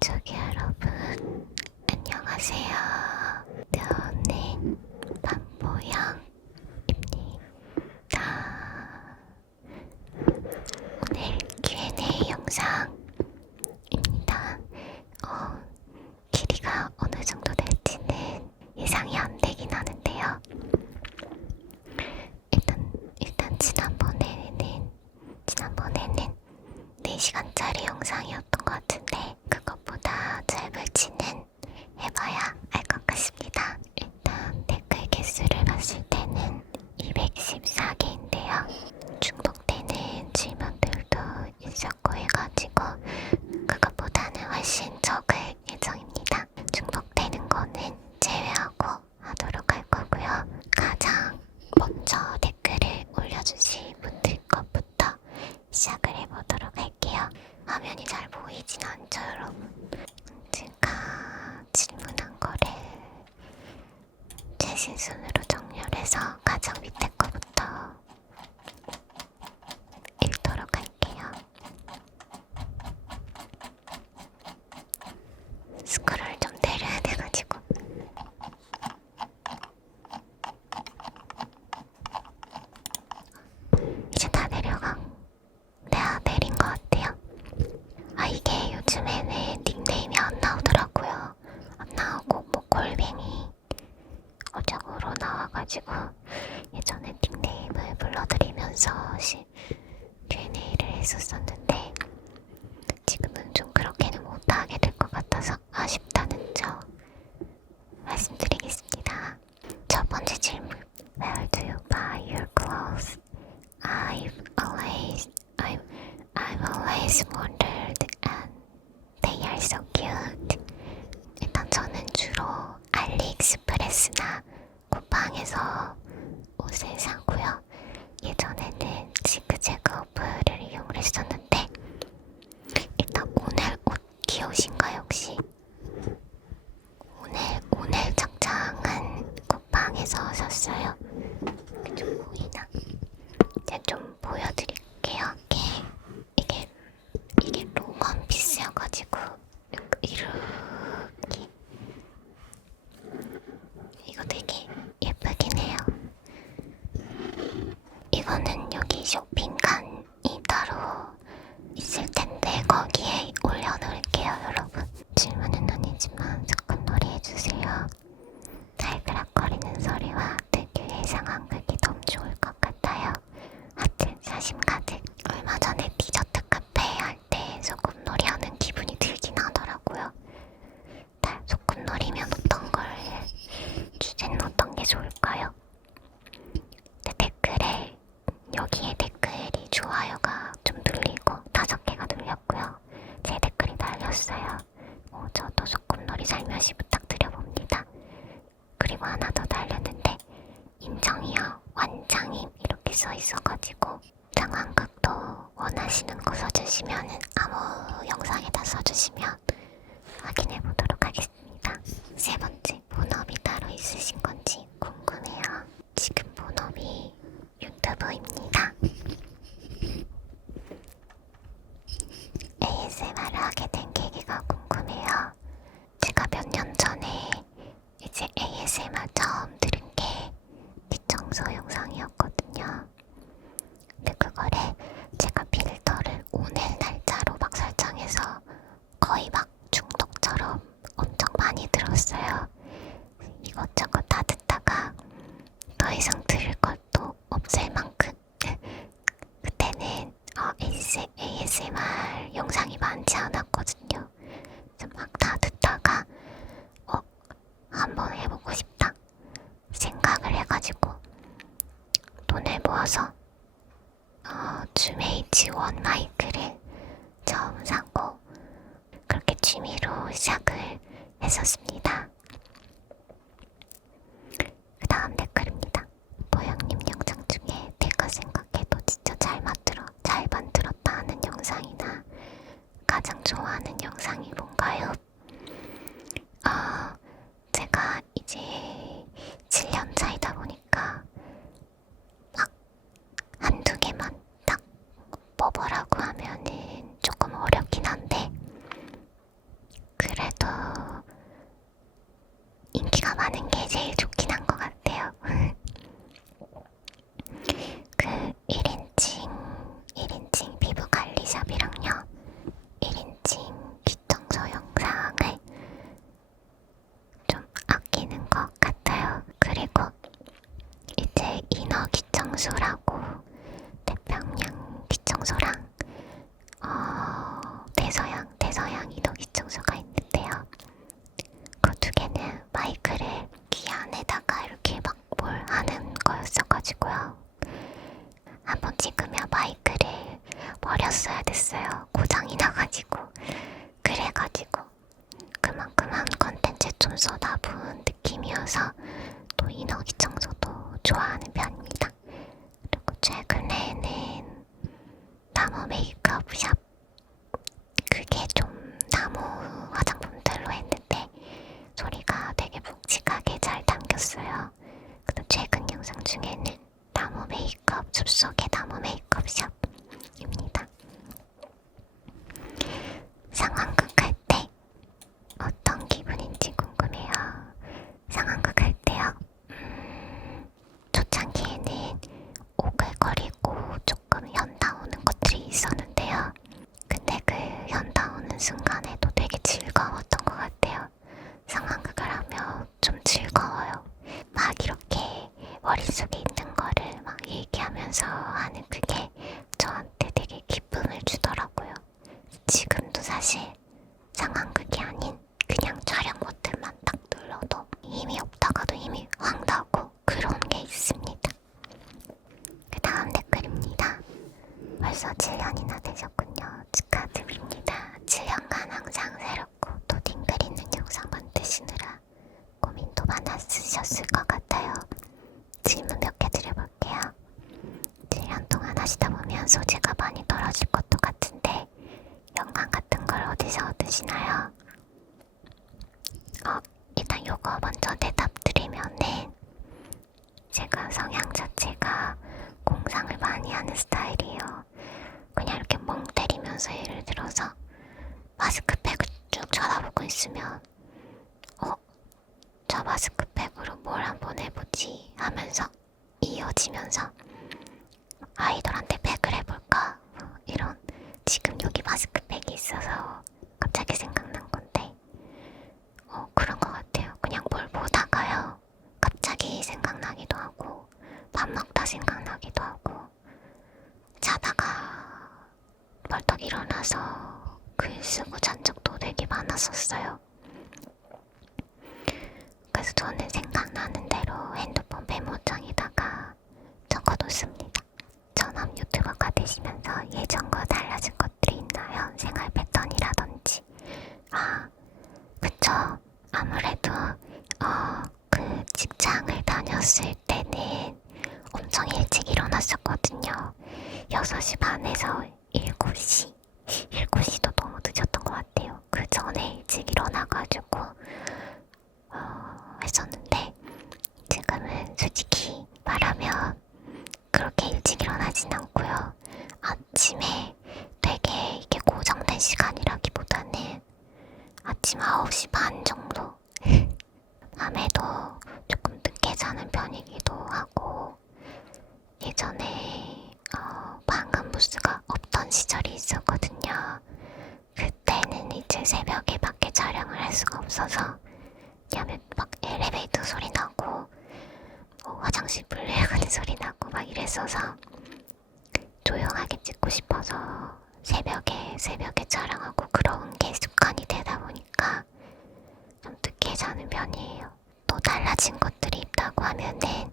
민족이 여러분, 안녕하세요. 저는 반보영입니다. 오늘 Q&A 영상입니다. 길이가 어느 정도 될지는 예상이 안 되긴 하는데요. 일단 지난번에는 4시간짜리 영상이었던 것 같은데 그것보다 짧을지는 해봐야 알 것 같습니다. 일단 댓글 개수를 봤을 때는 214개인데요. 중복되는 질문들도 있었고 해가지고 그것보다는 훨씬 적을 예정입니다. 중복되는 거는 제외하고 하도록 할 거고요. 가장 먼저 댓글을 올려주신 분들 것부터 시작을 해보도록 할게요. 화면이 잘 보이진 않죠, 여러분? 제가 질문한 거를 최신 순으로 정렬해서 가장 밑에 거부터 읽도록 할게요. 스크롤 좀 내려야 돼가지고. 이제 다 내린 것 같아요. 이게 요즘에는 닉네임이 안 나오더라고요. 안 나오고 골뱅이 어적으로 나와가지고 예전에 닉네임을 불러드리면서 Q&A를 했었었는데 지금은 좀 그렇게는 못하게 될 것 같아서 아쉽다는 점 말씀드리겠습니다. 첫 번째 질문. Where do you buy your clothes? I've always wondered and they are so cute. 일단 저는 주로 알리익스프레스나 쿠팡에서 옷을 사고요. 예전에는 지그재그 어플을 이용을 했었는데 일단 오늘 옷 귀여우신가요 혹시? 오늘 착장은 쿠팡에서 샀어요. 좀 보이나? 제가 좀 보여드릴게요. 이게 롱원 피스여가지고 이렇게 이거 되게 예쁘긴 해요. 이거는 여기 쇼핑칸이 따로 있을 텐데 거기에 올려놓을게요, 여러분. 질문은 아니지만 석훈놀이 해주세요. 달그락거리는 소리와 특유의 상황극이 너무 좋을 것 같아요. 하트 사심 가득. 얼마 전에 디저트 카페 할 때 소꿉놀이 하는 기분이 들긴 하더라고요. 소꿉놀이면 주제는 어떤 게 좋을까요? 여기에 댓글이 좋아요가 좀 눌리고 5개가 눌렸고요. 제 댓글이 달렸어요. 저도 소꿉놀이 살며시 부탁드려봅니다. 그리고 하나 더 달렸는데 인정이요, 완장님 이렇게 써있어가지고 상황극도 원하시는 거 써주시면 아무 영상에다 써주시면 확인해보도록 하겠습니다. 세 번째, 본업이 따로 있으신 건지 궁금해요. 지금 본업이 유튜브입니다. ASMR을 하게 된 계기가 궁금해요. 제가 몇 년 전에 이제 ASMR 처음 들은 게 뒷청소 영상이었거든요. 근데 그거를 제가 필터를 오늘 날짜로 막 설정해서 거의 막 중독처럼 엄청 많이 들었어요. 이것저것 다 듣다가 더 이상 들을 것도 없을 만큼 그때는 ASMR 영상이 많지 않았거든요. 그래서 막 다 듣다가 한번 해보고 싶다 생각을 해가지고 돈을 모아서 줌 H1 마이크를 처음 사고 그렇게 취미로 시작을 했었습니다. 그 다음 댓글입니다. 보영님 영상 중에 내가 생각해도 진짜 잘 만들었다 하는 영상이나 가장 좋아하는 영상이 뭔가요? 제가 이제 7년 차이다 보니까 막 한두 개만 딱 뽑으라고 하면은 조금 어렵긴 한데 겸손하분 느낌이어서 또 인어기 청소도 좋아하는 편입니다. 그리고 최근에는 나무 메이크업 샵, 그게 좀 나무 화장품들로 했는데 소리가 되게 묵직하게 잘 담겼어요. 그래서 최근 영상 중에는 나무 메이크업, 숲속의 나무 메이크업 샵입니다. 상황극 할 때 어떤 기분인지 궁금해요. 상황극 할 때요. 초창기에는 오글거리고 조금 현타 오는 것들이 있었는데요. 근데 그 현타 오는 순간에도 되게 즐거웠던 것 같아요. 상황극을 하면 좀 즐거워요. 막 이렇게 머릿속에 있는 거를 막 얘기하면서 하는 그게 저한테 되게 기쁨을 주더라고요. 지금도 사실 상황극이 아닌 그냥 촬영 버튼만 딱 눌러도 힘이 없다가도 힘이 확 나고 그런 게 있습니다. 그 다음 댓글입니다. 벌써 7년이나 되셨군요. 축하드립니다. 7년간 항상 새롭고 또 딩글 있는 영상 만드시느라 고민도 많았으셨을 것 같아요. 질문 몇 개 드려볼게요. 7년 동안 하시다 보면 소재가 많이 떨어질 것도 같은데 영감 같은 걸 어디서 얻으시나요? 일단 요거 먼저 대답드리면은 제가 성향 자체가 공상을 많이 하는 스타일이에요. 그냥 이렇게 멍 때리면서 예를 들어서 마스크팩을 쭉 쳐다보고 있으면 저 마스크팩으로 뭘 한번 해보지 하면서 이어지면서 아이돌한테 팩을 해볼까 이런, 지금 여기 마스크팩이 있어서 갑자기 생각난 건데 그런 것 같아요. 그냥 뭘 보다가요 갑자기 생각나기도 하고 밥 먹다 생각나기도 하고 자다가 벌떡 일어나서 글 쓰고 잔 적도 되게 많았었어요. 그래서 저는 생각나는 대로 핸드폰 메모장에다가 적어놓습니다. 전업 유튜버가 되시면서 예전과 달라진 것들이 있나요? 생활 패턴이라든지. 그쵸. 아무래도 그 직장을 다녔을 때는 엄청 일찍 일어났었거든요. 6시 반에서 7시. 7시도 너무 늦었던 것 같아요. 그 전에 일찍 일어나가지고 했었는데 지금은 솔직히 말하면 그렇게 일찍 일어나진 않고요. 아침에 되게 이게 고정된 시간이라기보다는 아침 9시 반 정도? 밤에도 조금 늦게 자는 편이기도 하고, 예전에 방음 부스가 없던 시절이 있었거든요. 그때는 이제 새벽에 밖에 촬영을 할 수가 없어서 왜냐면 막 엘리베이터 소리 나고 화장실 물 내려가는 소리 나고 막 이랬어서 조용하게 찍고 싶어서 새벽에 촬영하고 그런 게 습관이 되다 보니까 좀 늦게 자는 편이에요. 또 달라진 것들이 있다고 하면은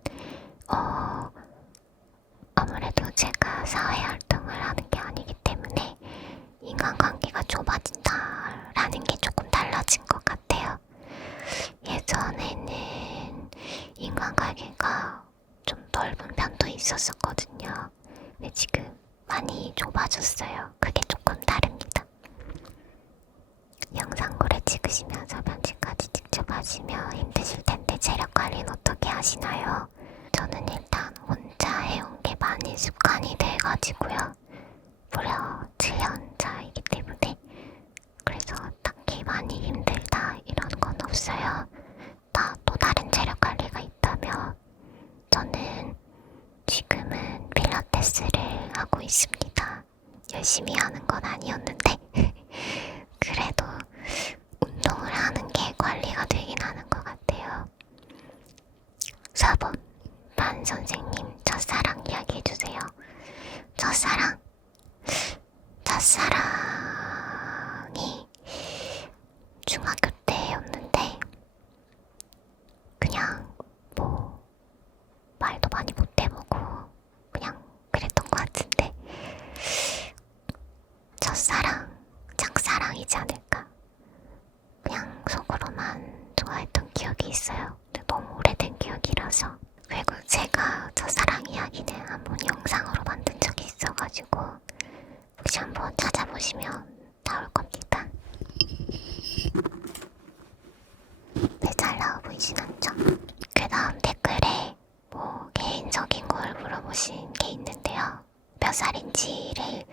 아무래도 제가 사회활동을 하는 게 아니기 때문에 인간관계가 좁아진다라는 게 조금 달라진 것 같아요. 예전에는 인간관계가 좀 넓은 편도 있었거든요. 근데 지금 많이 좁아졌어요. 그게 조금 다릅니다. 영상 오래 찍으시면서 편집까지 직접 하시면 힘드실 텐데 체력 관리는 어떻게 하시나요? 저는 일단 혼자 해온 게 많이 습관이 돼가지고요. 무려 7년 차이기 때문에 그래서 딱히 많이 힘들다 이런 건 없어요. 또 다른 체력 관리가 있다면 저는 지금은 필라테스를 하고 있습니다. 열심히 하는 건 아니었는데 그래도 운동을 하는 게 관리가 되긴 하는 것 같아요. 4번 반 선생님, 첫사랑 이야기해주세요. 첫사랑이 중학교 때였는데 그냥 뭐 말도 많이 못 해보고 그냥 그랬던 것 같은데 첫사랑, 짝사랑이지 않을까. 그냥 속으로만 좋아했던 눌러보시면 나올 겁니다. 네, 잘 나와 보이진 않죠? 그 다음 댓글에 뭐 개인적인 걸 물어보신 게 있는데요. 몇 살인지를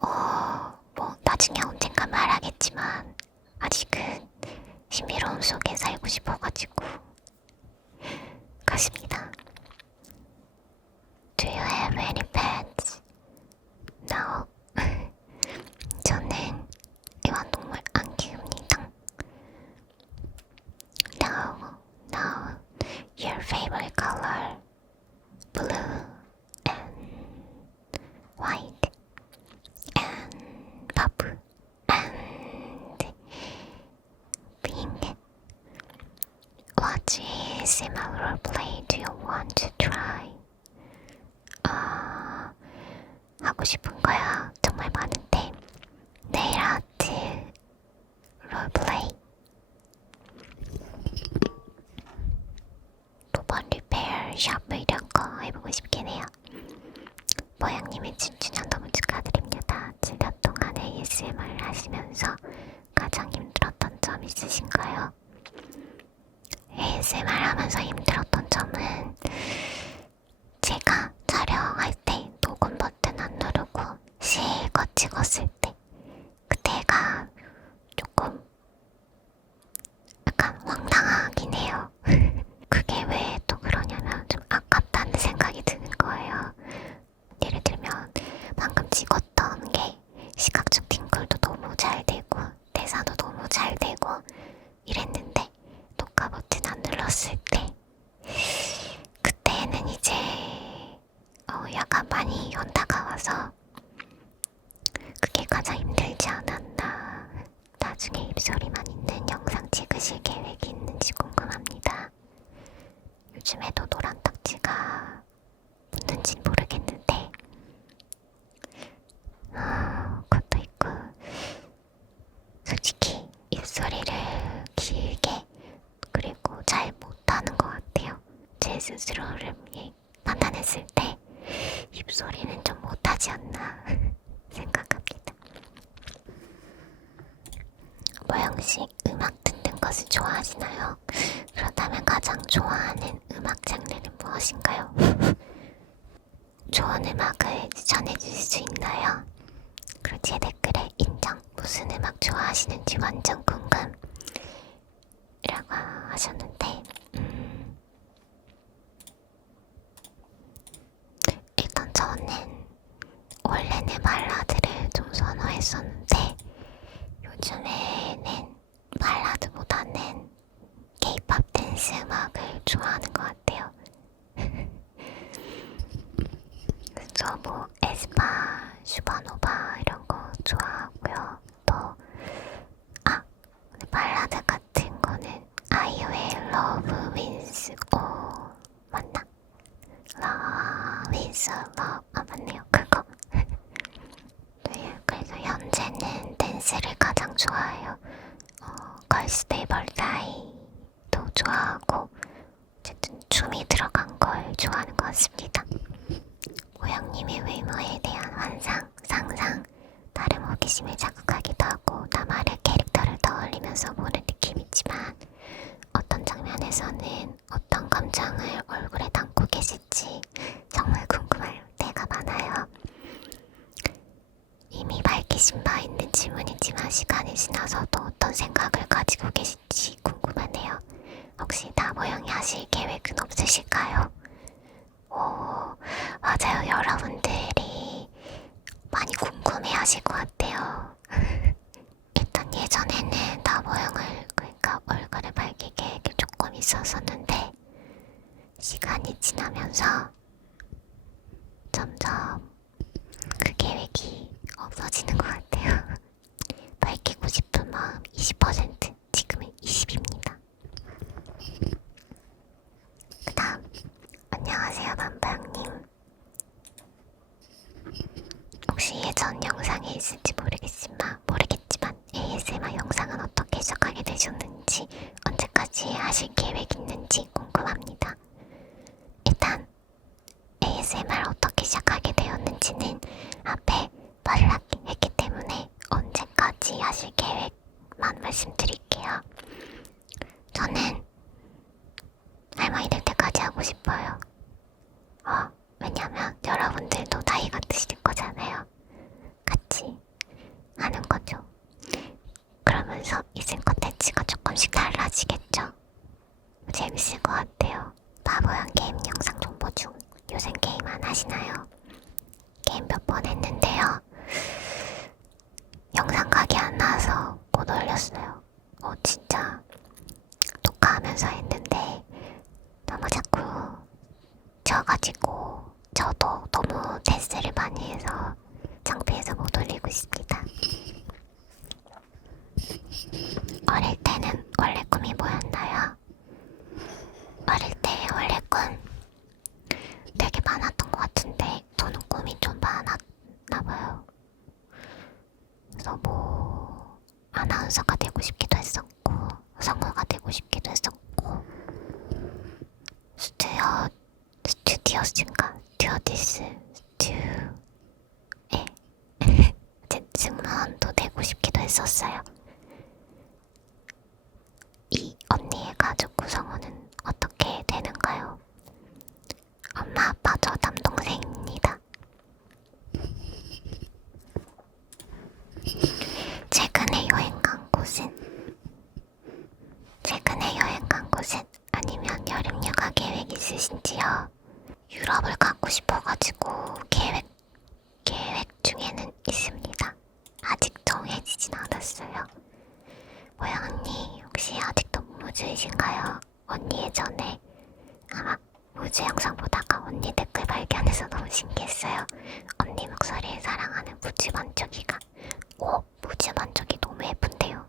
뭐 나중에 언젠가 말하겠지만 아직은 신비로움 속에 살고 싶어가지고 가십니다. Do you have any pets? No. 저는 애완동물 안 키웁니다. No, no. Your favorite color? Blue and white and purple and pink. What ASMR roleplay do you want to try? 하고 싶은 거야 정말 많은데 네일 아트 롤플레이, 도번 리페어 샵 이런 거 해보고 싶긴 해요. 모양님의 진주년 너무 축하드립니다. 7년 동안 ASMR을 하시면서 가장 힘들었던 점 있으신가요? ASMR 하면서 힘들었던 점은 제가 촬영할 때 녹음 버튼 안 누르고 실컷 찍었을 때 그때가 조금 약간 황당하긴 해요. 그게 왜 또 그러냐면 좀 아깝다는 생각이 드는 거예요. 예를 들면 방금 찍었던 게 시각적 팅글도 너무 잘 되고 대사도 너무 잘 되고 이랬는데 녹화 버튼 안 눌렀을 때 그때는 이제 약간 많이 현타가 와서 그게 가장 힘들지 않았나. 나중에 입소리만 있는 영상 찍으실 계획이 있는지 궁금합니다. 요즘에도 노란 딱지가 붙는진 모르겠는데 그것도 있고 솔직히 입소리를 길게 그리고 잘 못하는 것 같아요. 제 스스로를 판단했을 때 입소리는 좀 못하지 않나 생각합니다. 모영씨 음악 듣는 것을 좋아하시나요? 그렇다면 가장 좋아하는 음악 장르는 무엇인가요? 좋은 음악을 전해주실 수 있나요? 그리고 제 댓글에 인정, 무슨 음악 좋아하시는지 완전 궁금 이라고 하셨는데 일단 저는 원래는 발라드를 좀 선호했었는데 요즘에는 발라드보다는 K-pop 댄스 음악을 좋아하는 것 같아요. 그래서 뭐 에스파, 슈퍼노바 이런 거 좋아하고요. 또 발라드 같은 거는 아이유의 Love Wins All 맞나? Love Wins Love 맞네요. 그거. 네, 그래서 현재는 댄스를 가장 좋아해요. Girls Day Birthday도 좋아하고 어쨌든 춤이 들어간 걸 좋아하는 것 같습니다. 모양님의 외모에 대한 환상, 상상, 다른 호기심을 자극하기도 하고 나만의 캐릭터를 떠올리면서 보는 느낌이지만 어떤 장면에서는 어떤 감정을 얼굴에 담고 계실지 정말 궁금할 때가 많아요. 이미 밝히신 바 있는 질문이지만 시간이 지나서도 어떤 생각을 가지고 계실지 궁금하네요. 혹시 다모형이 하실 계획은 없으실까요? 맞아요. 여러분들이 많이 궁금해 하실 것 같아요. 일단 예전에는 다모형을 그러니까 얼굴을 밝힐 계획이 조금 있었었는데 시간이 지나면서 점점 그 계획이 없어지는 것 같아요. 밝히고 싶은 마음 20%, 지금은 20입니다. 그 다음 안녕하세요 남방님. 혹시 예전 영상에 있을지 모르겠지만 ASMR 영상은 어떻게 시작하게 되셨는지 언제까지 하실 계획 있는지 궁금합니다. 일단 ASMR 어떻게 시작하게 되었는지는 앞에 말을 했기 때문에 말씀드릴게요. 저는 할머니 될 때까지 하고 싶어요. 왜냐면 여러분들도 나이가 드실 거잖아요. 같이 하는 거죠. 그러면서 이제 컨텐츠가 조금씩 달라지겠죠? 재밌을 것 같아요. 바보형 게임 영상 정보 중 요새 게임 안 하시나요? 게임 몇 번 했는데요. 영상 각이 안 나와서 못 올렸어요. 진짜 녹화하면서 했는데 너무 자꾸 져가지고 저도 너무 테스트를 많이 해서 창피해서 못 올리고 있습니다. 어릴 때는 원래 꿈이 뭐였나요? 어릴 때 원래 꿈 되게 많았던 것 같은데 저는 꿈이 좀 많았나봐요. 그래서 뭐 아나운서가 되고 싶기도 했었고 성우가 되고 싶기도 했었고 스튜디오스인가 승무원도 되고 싶기도 했었어요. 이 언니의 가족 구성원은 어떻게 되는가요? 엄마, 아빠, 저 남동생입니다. 최근에 여행 간 곳은 아니면 여름휴가 계획 있으신지요? 유럽을 가고 싶어가지고 계획 중에는 있습니다. 아직 정해지진 않았어요. 모양 언니 혹시 아직도 무주이신가요? 언니 예전에 무주 영상 보다가 언니 댓글 발견해서 너무 신기했어요. 언니 목소리에 사랑하는 무주 만족이가 무주 만족이 너무 예쁜데요.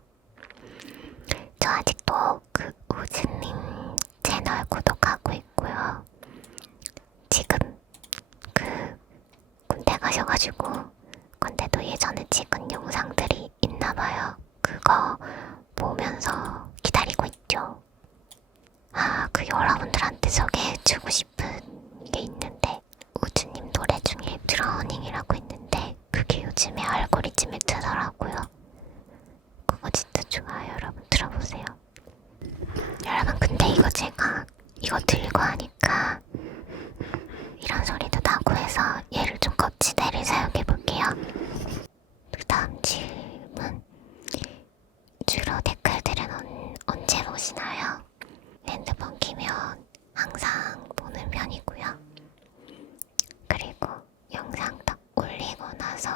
저 아직도 그 우즈님 채널 구독하고 있고요. 지금 군대 가셔가지고 군대도 예전에 찍은 영상들이 있나봐요. 그거 보면서 기다리고 있죠. 그 여러분들한테 소개해주고 싶은 게 있는데 우주님 노래 중에 드라우닝이라고 있는데 그게 요즘에 알고리즘에 뜨더라고요. 그거 진짜 좋아요. 여러분 들어보세요. 여러분 근데 이거 제가 이거 들고 하니까 이런 소리도 나고 해서 얘를 좀 거치대를 사용해볼게요. 그 다음 질문. 주로 댓글들은 언제 보시나요? 핸드폰 키면 항상 보는 편이고요. 그리고 영상 딱 올리고 나서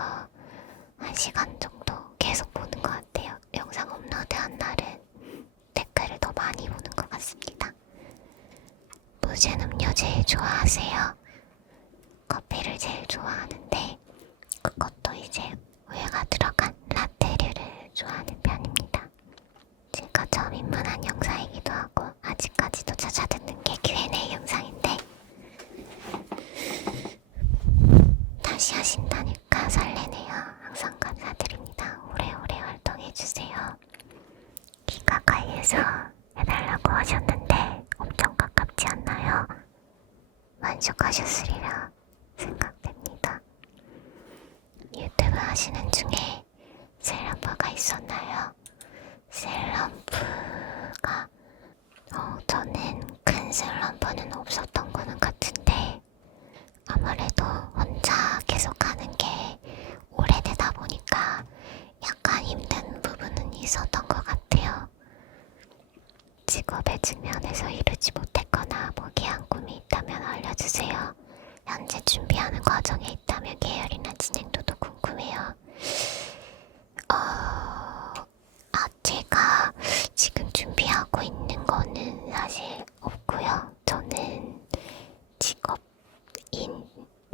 1시간 정도 계속 보는 것 같아요. 영상 업로드한 날은 댓글을 더 많이 보는 것 같습니다. 무슨 음료 제일 좋아하세요? 커피를 제일 좋아하는데 그것도 이제 우유가 들어간 라떼류를 좋아하는 편입니다. 제가 처음 입문한 영상이기도 하고 아직까지도 찾아듣는 게 Q&A 영상인데 다시 하신다니까 설레네요. 항상 감사드립니다. 오래오래 활동해주세요. 키 가까이에서 해달라고 하셨는데 엄청 가깝지 않나요? 만족하셨으리라 생각됩니다. 유튜브 하시는 중에 셀럽버가 있었나요? 셀럽브가 저는 큰 셀럽버는 없었던 거는 같은데 아무래도 혼자 계속 하는 게 오래되다 보니까 약간 힘든 부분은 있었던 것 같아요. 직업의 측면에서 이루지 못했거나 포기한 꿈이 있다면 알려주세요. 현재 준비하는 과정에 있다면 계열이나 진행도도 궁금해요. 제가 지금 준비하고 있는 거는 사실 없고요. 저는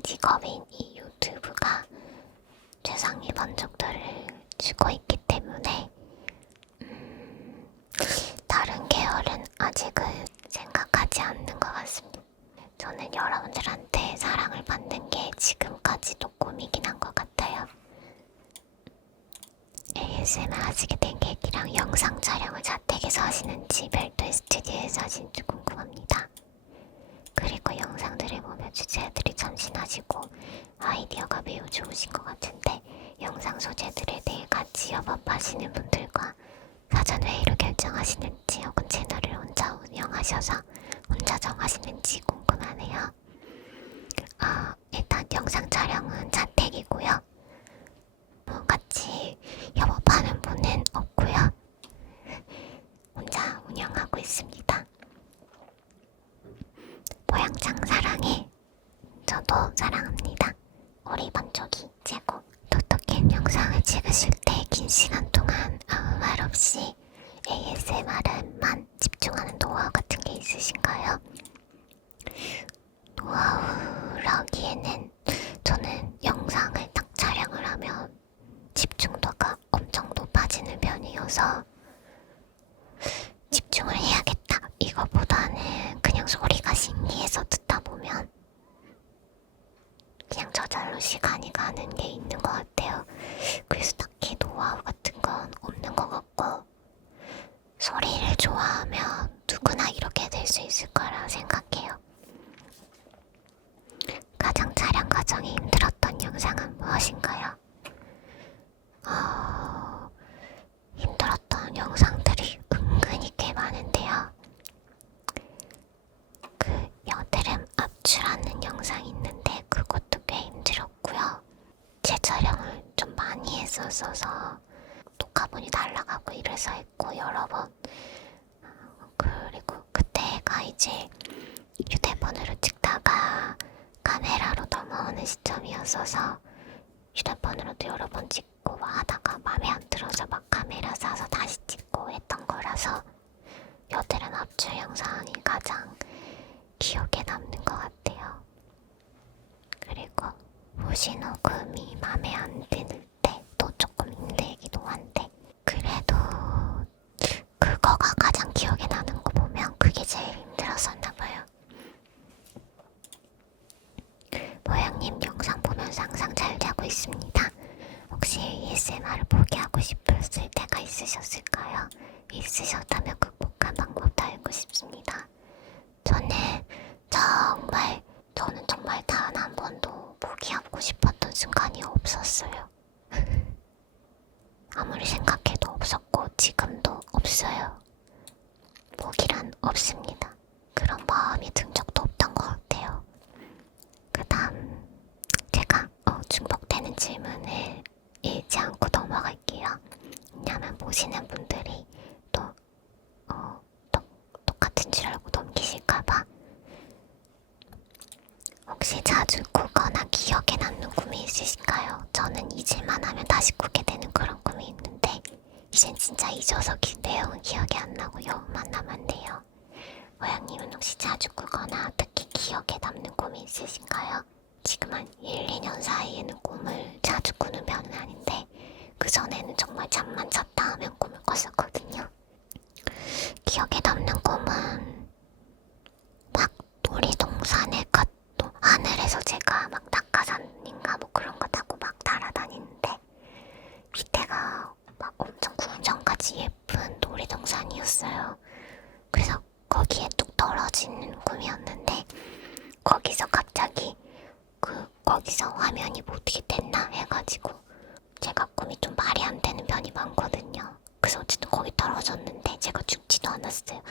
직업인 이 유튜브가 최상의 만족도를 주고 있기 때문에 다른 계열은 아직은 생각하지 않는 것 같습니다. 저는 여러분들한테 사랑을 받는 게 지금까지도 꿈이긴 한 것 같아요. ASMR 하시게 된 계기랑 영상 촬영을 자택에서 하시는지 별도의 스튜디오에서 하시는지 궁금합니다. 그리고 영상들을 보며 주제들이 참신하시고 아이디어가 매우 좋으신 것 같은데 영상 소재들에 대해 같이 협업하시는 분들과 사전 하셔서 혼자 정하시는지 궁금하네요. 일단 영상 촬영은 자택이고요. 같이 협업하는 분은 없고요. 혼자 운영하고 있습니다. 모양장 사랑해. 저도 사랑합니다. 우리 반쪽이 최고. 토토캠 영상을 찍으실 때 긴 시간 동안 아무 말 없이 ASMR에만 집중하는 노하우 같은 게 있으신가요? 노하우라기에는 저는 영상을 딱 촬영을 하면 집중도가 엄청 높아지는 편이어서 집중을 해야겠다 이거보다는 그냥 소리가 신기해서 듣다 보면 그냥 저절로 시간이 가는 게 있는 것 같아요. 그래서 딱히 노하우 같은 건 없는 것 같고, 소리를 좋아하면 누구나 이렇게 될 수 있을 거라 생각해요. 가장 촬영 과정이 힘들었던 영상은 무엇인가요? 힘들었던 영상들이 은근히 꽤 많은데요. 그 여드름 압출하는 영상이 있는데 그것도 꽤 힘들었고요. 재촬영을 좀 많이 했었어서 녹화본이 날아가고 이래서 했고 여러 번. 그리고 그때가 이제 휴대폰으로 찍다가 카메라로 넘어오는 시점이었어서 휴대폰으로도 여러 번 찍고 하다가 마음에 안 들어서 막 카메라 사서 다시 찍고 했던 거라서 여드름 압출 영상이 가장 기억에 남는 것 같아요. 그리고 무시 녹음이 마음에 안 드는 때도 조금 힘들기도 한데 그래도 그거가 가장 기억에 나는 거 보면 그게 제일 힘들었었나 봐요. 모양님 영상 보면서 항상 잘 자고 있습니다. 혹시 ASMR을 포기하고 싶었을 때가 있으셨을까요? 있으셨다면 극복한 방법도 알고 싶습니다. 저는 정말 단 한 번도 포기하고 싶었던 순간이 없었어요. 아무리 생각해도 없었고 지금도 없어요. 포기란 없습니다. 그런 마음이 든 적도 없던 것 같아요. 그 다음 제가 중복되는 질문을 읽지 않고 넘어갈게요. 왜냐면 보시는 분들이 또 똑같은 줄 알고 넘기실까봐. 혹시 자주 꾸거나 기억에 남는 꿈이 있으신가요? 저는 잊을만 하면 다시 꾸게 되는 그런 꿈이 있는데 이젠 진짜 잊어서 내용은 기억이 안 나고 여운만 남았네요. 모양님은 혹시 자주 꾸거나 특히 기억에 남는 꿈이 있으신가요? 지금 한 1, 2년 사이에는 꿈을 자주 꾸는 편은 아닌데 그 전에는 정말 잠만 잤다 하면 꿈을 꿨었거든요. 기억에 남는 꿈은 막 놀이동산에 하늘에서 제가 막 낙하산인가 뭐 그런 거 타고 막 날아다니는데 밑에가 막 엄청 궁전까지 예쁜 놀이동산이었어요. 그래서 거기에 뚝 떨어지는 꿈이었는데 거기서 갑자기 거기서 화면이 뭐 어떻게 됐나 해가지고 제가 꿈이 좀 말이 안 되는 편이 많거든요. 그래서 어쨌든 거기 떨어졌는데 제가 죽지도 않았어요.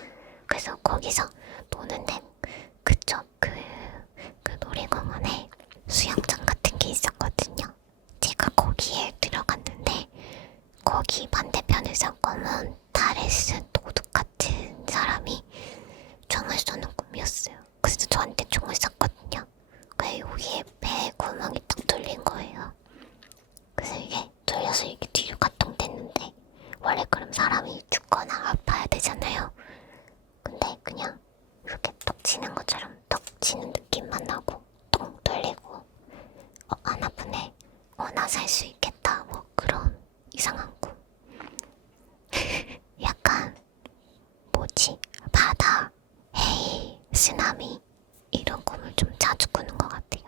그래서 거기서 노는데 그쪽 그 놀이공원에 수영장 같은 게 있었거든요. 제가 거기에 들어갔는데 거기 반대편에서 검은 달에 쓴 도둑 같은 사람이 총을 쏘는 꿈이었어요. 그래서 저한테 총을 쐈거든요. 그래서 여기에 배에 구멍이 딱 뚫린 거예요. 그래서 이게 뚫려서 이렇게 뒤로 가통됐는데 원래 그럼 사람이 죽거나 아파야 되잖아요. 근데 그냥 이렇게 톡 치는 것처럼 톡 치는 느낌만 나고 똥 뚫리고 안 아프네. 나 살 수 있겠다. 뭐 그런 이상한 꿈. 약간 뭐지? 바다, 해일, 쓰나미 이런 꿈을 좀 자주 꾸는 것 같아요.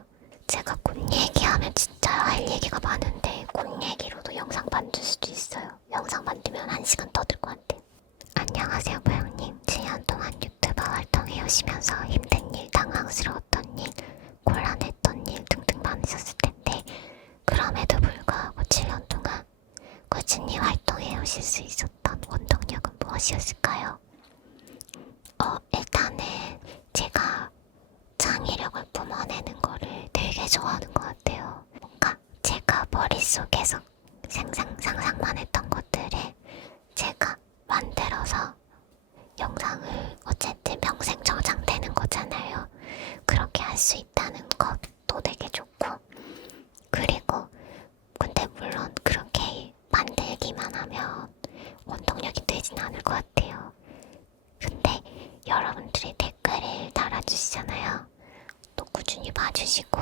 제가 꿈 얘기하면 진짜 할 얘기가 많은데 꿈 얘기로도 영상 만들 수도 있어요. 영상 만들면 1시간 떠들 것 같아요. 안녕하세요 모양님. 7년 동안 유튜버 활동해 오시면서 힘든 일, 당황스러웠던 일, 곤란했던 일 등등 많으셨을 텐데 그럼에도 불구하고 7년 동안 꾸준히 활동해 오실 수 있었던 원동력은 무엇이었을까요? 일단 머릿속에서 상상만 했던 것들을 제가 만들어서 영상을 어쨌든 평생 저장되는 거잖아요. 그렇게 할 수 있다는 것도 되게 좋고, 그리고 근데 물론 그렇게 만들기만 하면 원동력이 되진 않을 것 같아요. 근데 여러분들이 댓글을 달아주시잖아요. 또 꾸준히 봐주시고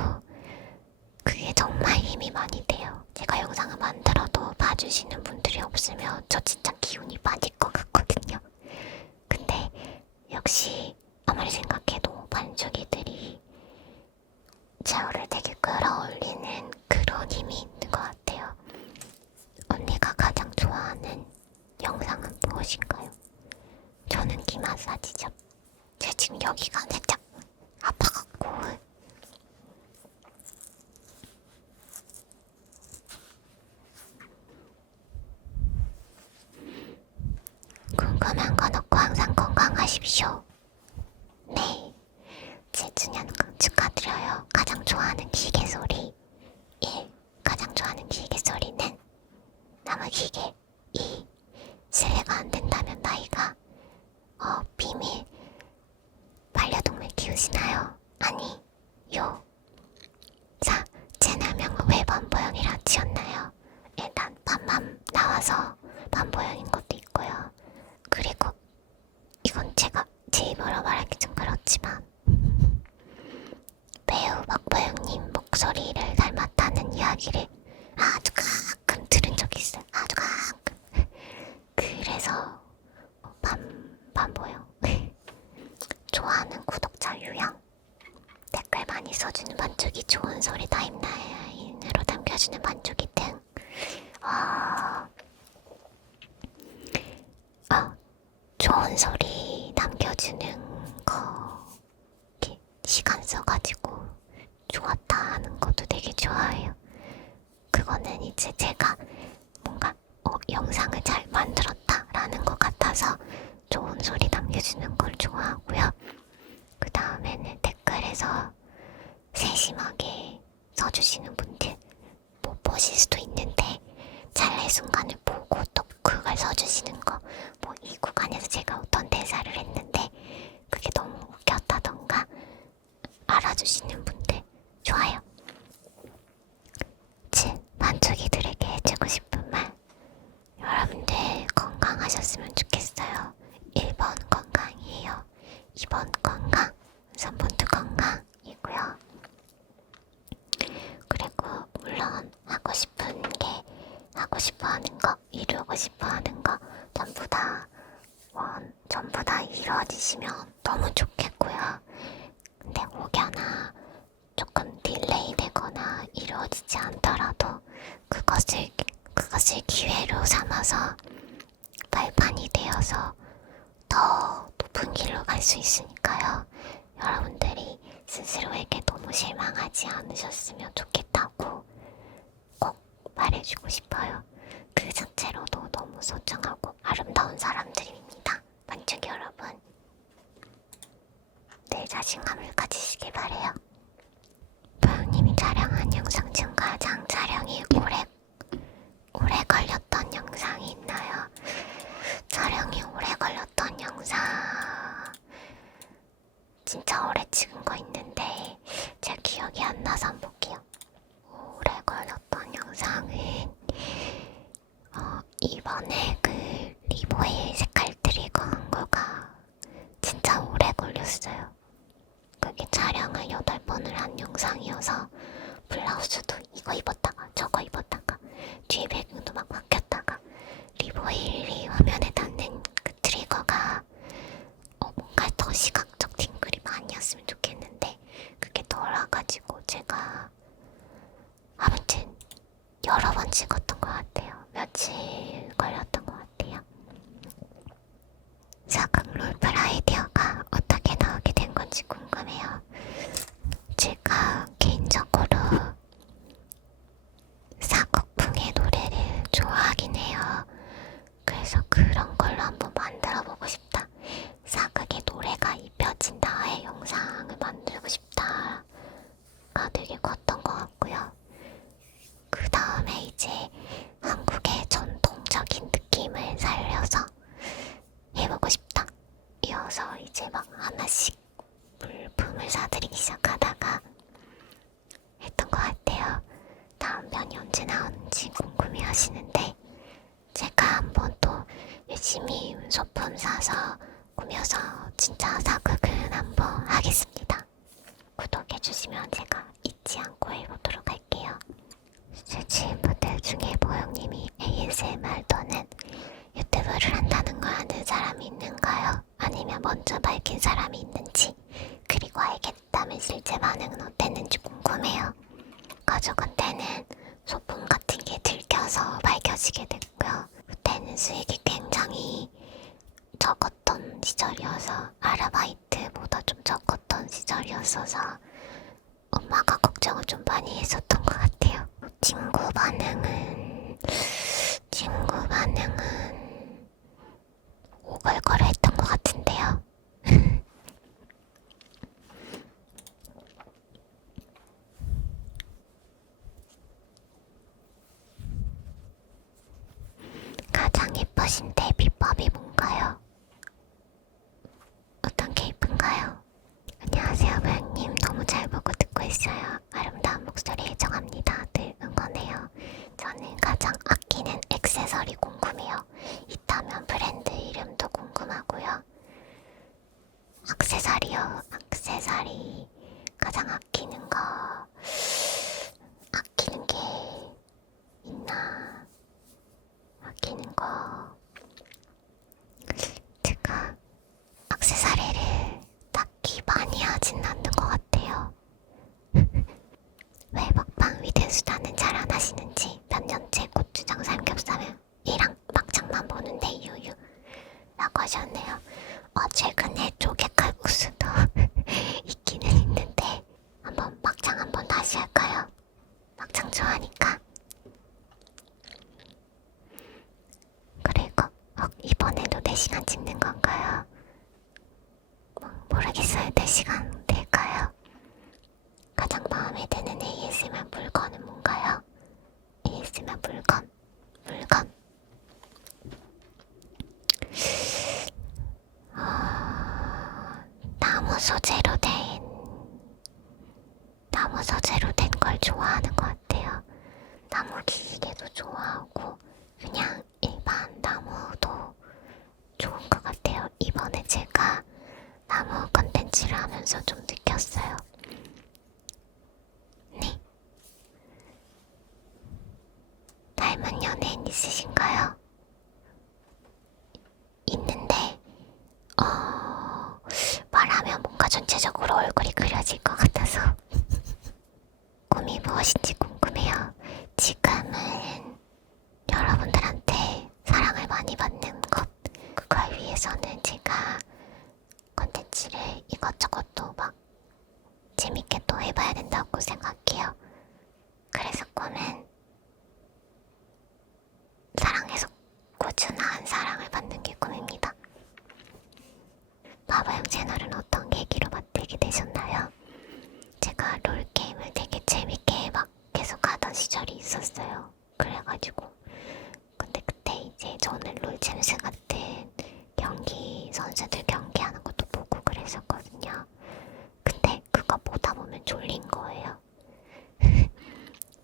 그게 정말 힘이 많이 돼요. 제가 영상을 만들어도 봐주시는 분들이 없으면 저 진짜 기운이 빠질 것 같거든요. 근데 역시 아무리 생각해도 반쪽이들이 저를 되게 끌어올리는 그런 힘이 있는 것 같아요. 언니가 가장 좋아하는 영상은 무엇인가요? 저는 기 마사지죠. 제가 지금 여기가 살짝 아파갖고 궁금한 건 없고 항상 건강하십시오. 네, 7주년 축하드려요. 가장 좋아하는 기계 소리 1. 가장 좋아하는 기계 소리는 나무 기계. 2. 실례가 안 된다면 나이가 비밀. 반려동물 키우시나요? 아니, 요. 4. 채널명은 왜 반보영이라 지었나요? 일단 반만 나와서 반보영인 것도 있고요. 그리고 이건 제가 제 입으로 말하기 좀 그렇지만 배우 박보영님 목소리를 닮았다는 이야기를 아주 가끔 들은 적이 있어요. 아주 가끔. 그래서 반보영. 좋아하는 구독자 유형. 댓글 많이 써주는 반쪽이, 좋은 소리 타임라인으로 남겨주는 반쪽이 등. 좋은 소리 남겨주는 거 이렇게 시간 써가지고 좋았다 하는 것도 되게 좋아해요. 그거는 이제 제가 뭔가 영상을 잘 만들었다라는 것 같아서 좋은 소리 남겨주는 걸 좋아하고요. 그 다음에는 댓글에서 세심하게 써주시는 분들 못 보실 수도 있는데 찰나의 순간을 보고 또 그걸 써주시는 거, 뭐 이 구간에서 제가 어떤 대사를 했는데 그게 너무 웃겼다던가 알아주시는 분들 좋아요. 7. 반쪽이들에게 해주고 싶은 말. 여러분들 건강하셨으면 좋겠어요. 1번 건강이에요. 2번 건강, 3번도 건강이고요. 그리고 물론 하고 싶은 게, 하고 싶어 하는 거, 이루고 싶어 하는 거 전부 다 이루어지시면 너무 좋겠고요. 근데 혹여나 조금 딜레이 되거나 이루어지지 않더라도 그것을 기회로 삼아서 발판이 되어서 더 높은 길로 갈 수 있으니까요. 여러분들이 스스로에게 너무 실망하지 않으셨으면 좋겠다고 꼭 말해주고 싶어요. 그 자체로도 너무 소중하고 아름다운 사람들입니다. 반쪽이 여러분, 늘 자신감을 가지시길 바래요. 보영님이 촬영한 영상 중 가장 촬영이 오래 걸렸던 영상이 있나요? 촬영이 오래 걸렸던 영상 진짜 오래 찍은 거 있는데 제 기억이 안 나서 한번 볼게요. 오래 걸렸던 영상은 이번에 그 리보일 색깔 트리거 한 거가 진짜 오래 걸렸어요. 그게 촬영을 8번을 한 영상이어서 블라우스도 이거 입었다가 저거 입었다가 뒤에 배경도 막 바뀌었다가 리보일이 화면에 닿는 그 트리거가 뭔가 더 시각적 팅글이 많이었으면 좋겠는데 그게 덜어가지고 제가 아무튼 여러 번 찍었던 것 같아요. 며칠 걸렸던 것 같아요. 사극 롤플 아이디어가 어떻게 나오게 된 건지 궁금해요. 제가 개인적으로 사극풍의 노래를 좋아하긴 해요. 그래서 그런 걸로 한번 만들어보고 싶다. 사극의 노래가 입혀진 나의 영상을 만들고 싶다가 되게 컸던 것 같고요. 그 다음에 열심히 소품 사서 꾸며서 진짜 사극은 한번 하겠습니다. 구독해주시면 제가 잊지 않고 해보도록 할게요. 제 지인분들 중에 보영님이 ASMR 또는 유튜브를 한다는 걸 아는 사람이 있는가요? 아니면 먼저 밝힌 사람이 있는지, 그리고 알겠다면 실제 반응은 어땠는지 궁금해요. 가족한테는 소품 같은 게 들켜서 밝혀지게 됐고요. 그때는 수익이 굉장히 적었던 시절이어서, 아르바이트보다 좀 적었던 시절이었어서 엄마가 걱정을 좀 많이 했었던 것 같아요. 친구 반응은 오글거려 했던 것 같은데요. 가장 예쁘신 데뷔법이 뭔가요? 어떤 게 예쁜가요? 안녕하세요, 보영님. 너무 잘 보고 듣고 있어요. 아름다운 목소리 애정합니다. 늘 응원해요. 저는 가장 아끼는 액세서리 궁금해요. 있다면 브랜드 이름도 궁금하고요. 액세서리요. 액세서리 가장 아끼는 게 있나? 아끼는 거, 제가 액세서리를 딱히 많이 하진 않는 것 같아요. 왜 먹방 위대수다는 잘 안 하시는지, 몇 년째 고추장 삼겹살이랑 막창만 보는데 유유 라고 하셨네요. 최근에 조개 칼국수도 있기는 있는데 막창 한번 다시 할까요? 막창 좋아하니까. 그리고 이번에도 4시간 찍는 건가요? 모르겠어요. 4시간 될까요? 가장 마음에 드는 ASMR 물건은 뭔가요? ASMR 물건. 나무 소재로 된 걸 좋아하는 것 같아요. 나무 기계도 좋아하고 그냥 일반 나무도 좋은 것 같아요. 이번에 제가 나무 컨텐츠를 하면서 좀 느꼈어요. 네. 닮은 연예인 있으신가요? 있는데 말하면 뭔가 전체적으로 얼굴이 그려질 것 같아서 꿈이 무엇인지 궁금해요. 지금은 여러분들한테 사랑을 많이 받는 것, 그걸 위해서는 제가 컨텐츠를 이것저것 또 막 재밌게 또 해봐야 된다고 생각해요. 그래서 꿈은 사랑에서 꾸준한 사랑을 받는 게 꿈입니다. 바보형 채널은 어떤 계기로 만들게 되셨나요? 제가 롤게임을 되게 재밌게 막 계속 하던 시절이 있었어요. 그래가지고 근데 그때 이제 저는 롤챔스 같은 경기, 선수들 경기하는 것도 보고 그랬었거든요. 근데 그거 보다 보면 졸린 거예요.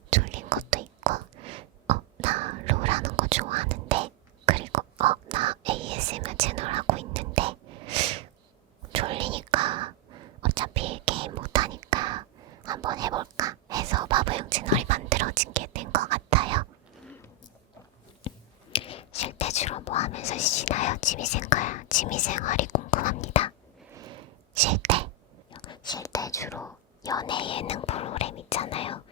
졸린 것도 있고, 나 롤하는 거 좋아하는데, 그리고 나 ASMR 채널 하고 있는데 졸리니까 어차피 게임 못하니까 한번 해볼까 해서 바보형 채널이 만들어진 게 된 것 같아요. 쉴 때 주로 뭐 하면서 쉬나요? 취미생활이 궁금합니다. 쉴 때 주로 연애 예능 프로그램 있잖아요.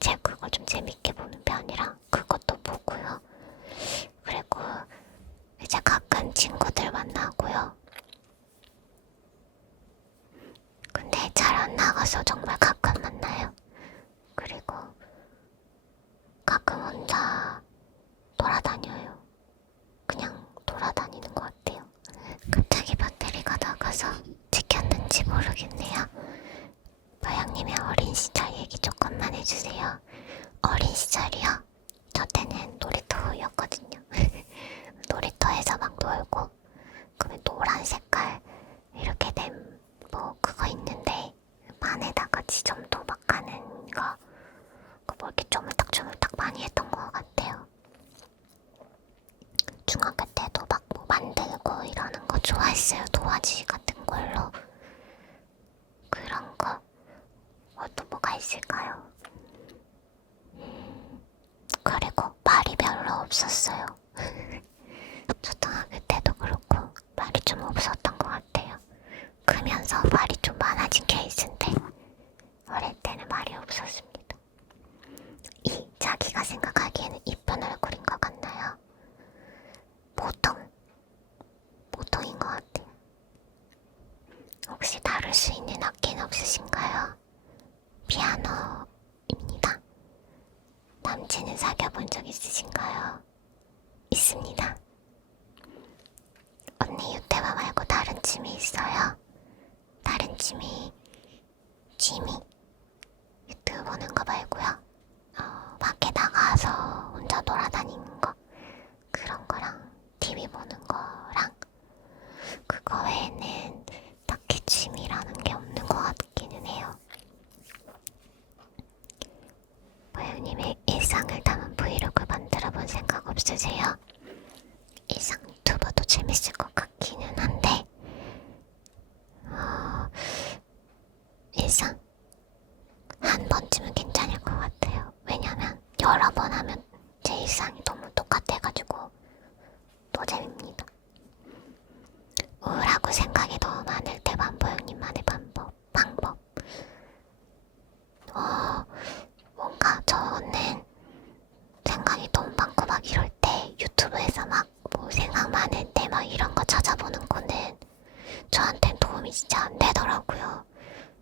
제가 그거 좀 재밌게 보는 편이라 그것도 보고요. 그리고 이제 가끔 친구들 만나고요. 근데 잘 안 나가서 정말 가끔 만나요. 그리고 가끔 혼자 돌아다녀요. 그냥 돌아다니는 것 같아요. 갑자기 배터리가 나가서 지켰는지 모르겠네요. 마양님의 어린 시절 얘기 조금만 해주세요. 어린 시절이요? 저 때는 놀이터였거든요. 놀이터에서 막 놀고, 그러면 노란 색깔 이렇게 된 그거 있는데 반에다가 지점도 막 하는 거, 그거 이렇게 쪼물딱쪼물딱 많이 했던 것 같아요. 중학교 때도 막 있어요. 도화지 같은 걸로. 그런 거. 또 뭐가 있을까요? 그리고 말이 별로 없었어요. 초등학교 때도 그렇고 말이 좀 없었던 것 같아요. 크면서 말이 좀 많아진 케이스인데 어릴 때는 말이 없었습니다. 자기가 생각하기에는 이쁜 얼굴인 것 같나요? 보통인 것 같아요. 혹시 다룰 수 있는 악기는 없으신가요? 피아노입니다. 남친은 사귀어본 적 있으신가요? 있습니다. 언니 유태화 말고 다른 취미 있어요? 다른 취미 유튜브 보는 거 말고요. 밖에 나가서 혼자 돌아다니는 거 그런 거랑 TV 보는 거랑 그거 외에는 딱히 취미라는 게 없는 것 같기는 해요. 보영님의 일상을 담은 브이로그 만들어 본 생각 없으세요? 일상 유튜버도 재밌을 것 같기는 한데 일상 한 번쯤은 괜찮을 것 같아요. 왜냐면 여러 번 하면 제 일상이 너무 똑같아가지고 노잼입니다. 우울하고 생각이 너무 많을 때 만보영님만의 방법. 뭔가 저는 생각이 너무 많고 막 이럴 때 유튜브에서 막 뭐 생각 많을 때 막 이런 거 찾아보는 거는 저한텐 도움이 진짜 안 되더라고요.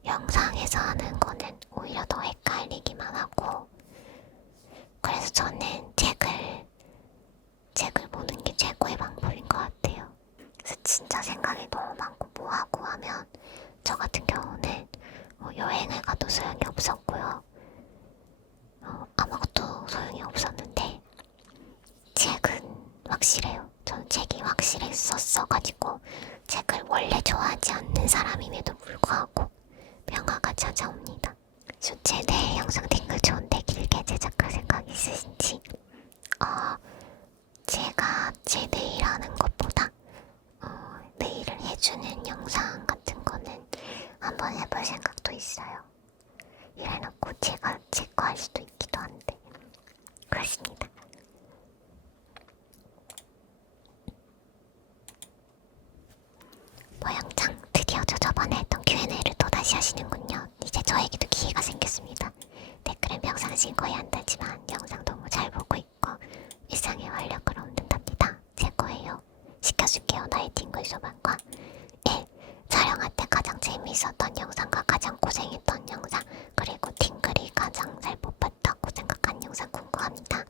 영상에서 하는 거는 오히려 더 헷갈리기만 하고 그래서 저는 책을 보는 게 최고의 방법인 것 같아요. 그래서 진짜 생각이 너무 많고 뭐하고 하면 저 같은 경우는 여행을 가도 소용이 없었고요. 아무것도 소용이 없었는데 책은 확실해요. 저는 책이 확실했었어가지고 책을 원래 좋아하지 않는 사람임에도 불구하고 평화가 찾아옵니다. 제 내 영상 댓글 좋은데 길게 제작할 생각 있으신지? 제가 제 네일 하는 것보다 네일을 해주는 영상 같은 거는 한번 해볼 생각도 있어요. 이래놓고 제가 제 거 할 수도 있기도 한데 그렇습니다. 모양장 드디어 저 저번에 했던 Q&A를 또다시 하시는군요. 이제 저에게도 기회가 생겼습니다. 댓글은 평상시 거의 안 달지만 영상 너무 잘 보고 있고 일상의 활력을 얻는답니다. 제 거예요. 시켜줄게요. 나의 팅글 소방과 1. 촬영할 때 가장 재미있었던 영상과 가장 고생했던 영상 그리고 팅글이 가장 잘 뽑혔다고 생각한 영상 궁금합니다.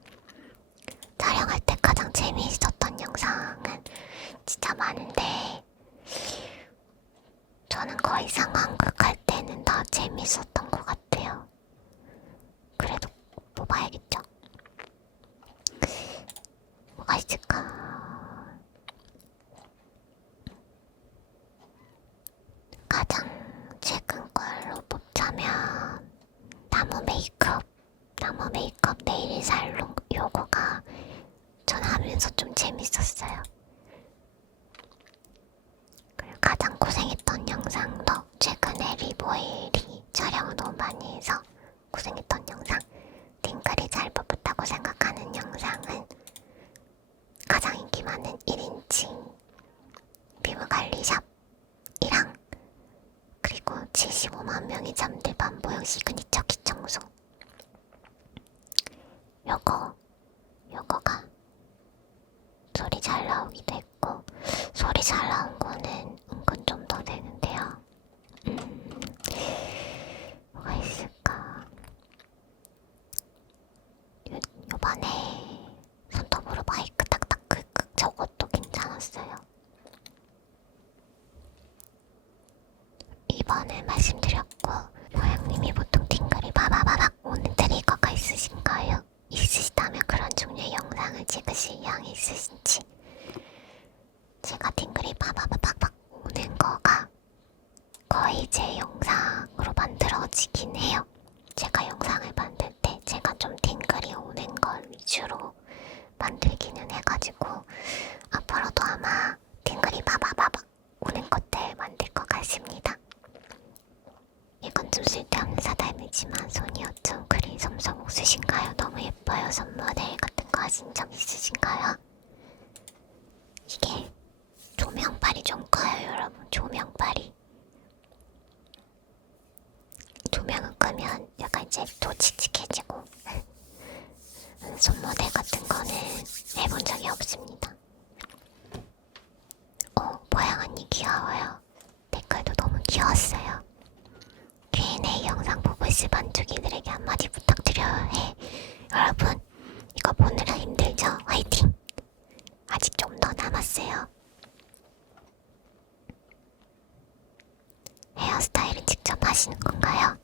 촬영할 때 가장 재미있었던 영상은 진짜 많은데 저는 거의 상황극 할 때는 다 재밌었던 것 같아요. 그래도 뽑아야겠죠? 뭐가 있을까? 가장 최근 걸로 뽑자면 나무 메이크업 네일 살롱 요거가 전 하면서 좀 재밌었어요. 그리고 가장 고생했던 영상도 최근에 리보일이 촬영을 너무 많이 해서 고생했던 영상 팅글이 잘 뽑혔다고 생각하는 영상은 가장 인기 많은 1인칭 피부관리샵이랑 그리고 75만 명이 잠들 반보영 시그니처 기청소 요거가 소리 잘 나오기도 했고 소리 잘 나온 거는 은근 좀 더 되는데요. 뭐가 있을까? 요번에 손톱으로 마이크 탁탁 긁긁 저것도 괜찮았어요. 이번에 말씀드렸고 모양님이 보통 팅글이 바바바박 오는 트리거가 있으신가요? 있으시다면 그런 종류의 영상을 찍으실 의향이 있으신지. 제가 팅글이 바바바박박 오는 거가 거의 제 영상으로 만들어지긴 해요. 제가 영상을 만들 때 제가 좀 팅글이 오는 걸 위주로 만들기는 해가지고 앞으로도 아마 팅글이 바바바박 여러분. 조명빨이. 조명을 끄면 약간 이제 더 칙칙해지고 손모델 같은 거는 해본 적이 없습니다. 모양 언니 귀여워요. 댓글도 너무 귀여웠어요. Q&A 영상 보고 있을 반쪽이들에게 한마디 부탁드려요 해. 여러분, 이거 보느라 힘들죠? 화이팅! 아직 좀 더 남았어요. 헤어스타일은 직접 하시는 건가요?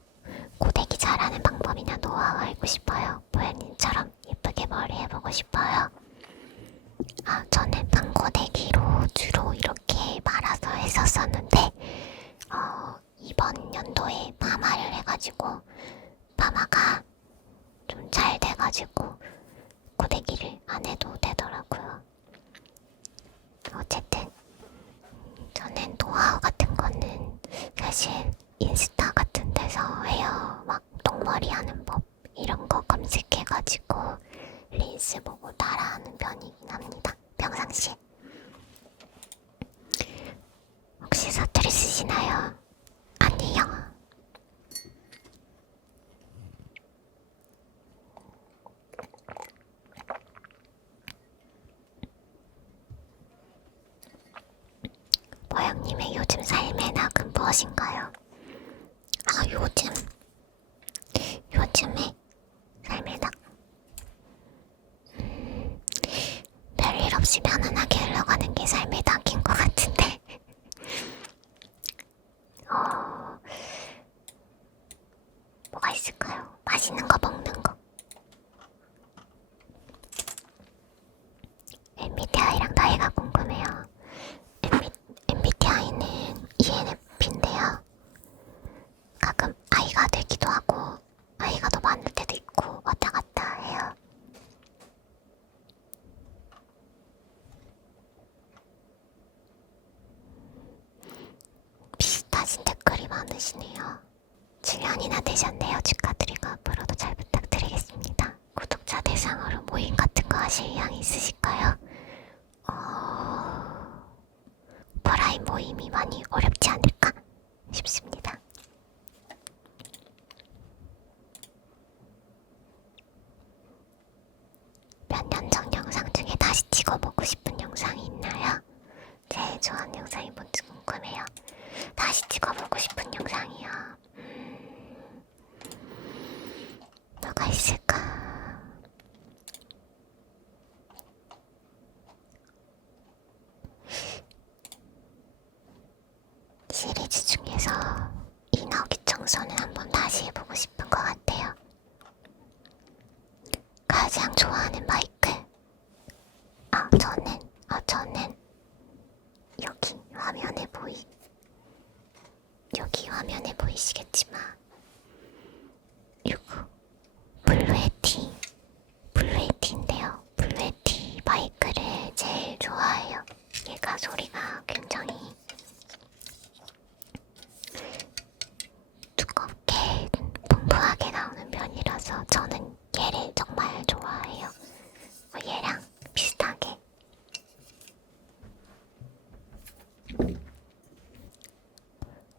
고데기 잘하는 방법이나 노하우 알고 싶어요. 보현님처럼 예쁘게 머리 해보고 싶어요. 저는 방고데기로 주로 이렇게 말아서 했었었는데 이번 연도에 파마를 해가지고 파마가 좀 잘 돼가지고 고데기를 안 해도 되더라고요. 어쨌든 저는 노하우 같은 거는 사실 인스타 같은 데서 헤어 막 똥머리 하는 법 이런 거 검색해가지고 릴스 보고 따라하는 편이긴 합니다. 평상시에. 혹시 사투리 쓰시나요? 아니요. 보영님의 요즘 삶의 낙은 무엇인가요? 요즘에 삶의 낙? 별일 없이 편안하게 흘러가는 게 삶의 낙인 것 같은데 뭐가 있을까요? 맛있는 거 먹는 거. MBTI랑 나이가 궁금해요. MBTI는 ENFP인데요. 가끔 I가 되기도 하고 I가 더 많을 때도 있고 왔다 갔다 해요. 비슷하신 댓글이 많으시네요. 7년이나 되셨네요. 축하드리고 앞으로도 잘 부탁드리겠습니다. 구독자 대상으로 모임 같은 거 하실 의향이 있으실까요? 오프라인 모임이 많이 어렵지 않을까 싶습니다. 몇 년 전 영상 중에 다시 찍어보고 싶은 영상이 있나요? 제일 좋아하는 영상이 뭔지 궁금해요. 다시 찍어보고 싶은 영상이요. 뭐가 있을까? 시리즈 중에서 인어기 청소는 한번 다시 해보고 싶은 것 같아요. 가장 좋아하는 마이크? 저는 여기 화면에 보이시겠지만 이거 블루에티인데요. 블루에티 마이크를 제일 좋아해요. 얘가 소리가 굉장히 두껍게 풍부하게 나오는 편이라서 저는 얘를 정말 좋아해요. 얘랑 비슷하게.